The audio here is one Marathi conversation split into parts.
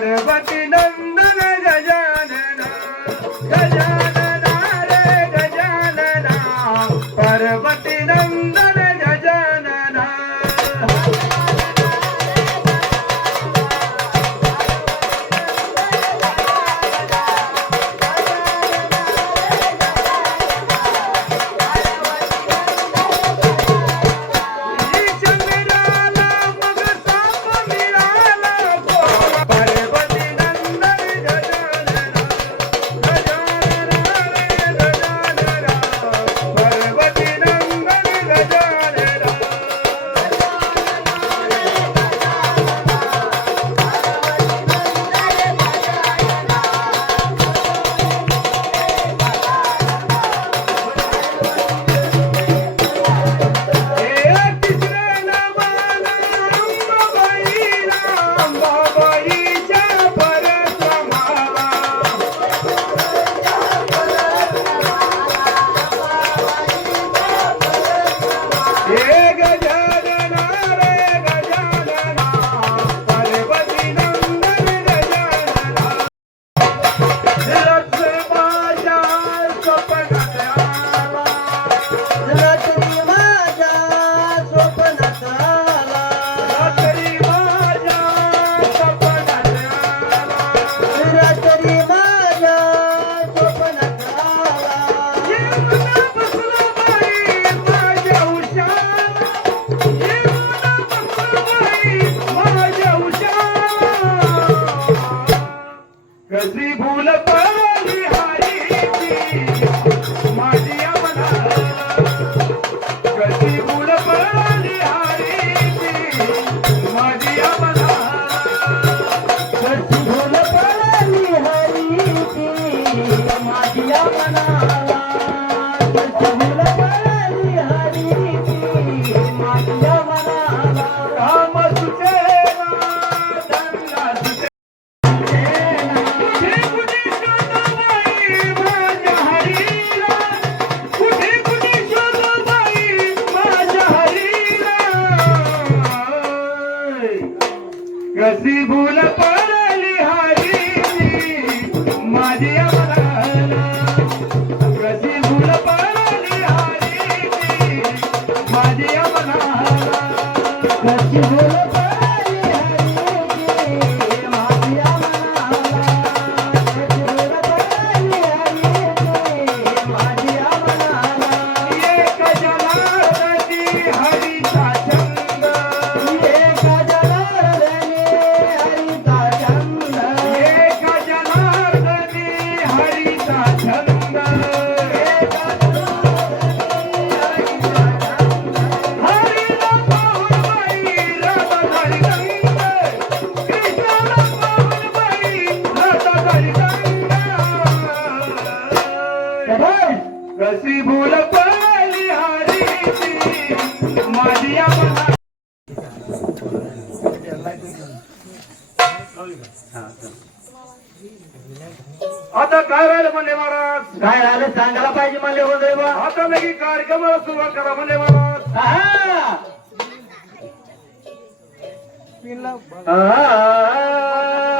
पर्ववति नन्दन गजानना गजान गजानना पर्ववती नन्दन राम सुतेना धन्या सुते हे ना गुडी गुडी सोदाई माझा हरीला गुडी गुडी सोदाई माझा हरीला कशी You yeah. did yeah. yeah. yeah. आता काय राहिलं म्हणले महाराज काय राहिलं सांगायला पाहिजे म्हणले म्हणजे आता लगी कार्यक्रमाला सुरुवात करा म्हणले महाराज पिला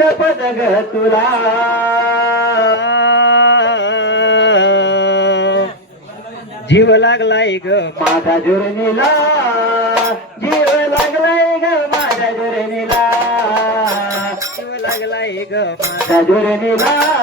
तुला जीव लागलाय ग माझा जुरणीला जीव लागलाय ग माझा जुरणीला जीव लागलाय ग माझा जुरणीला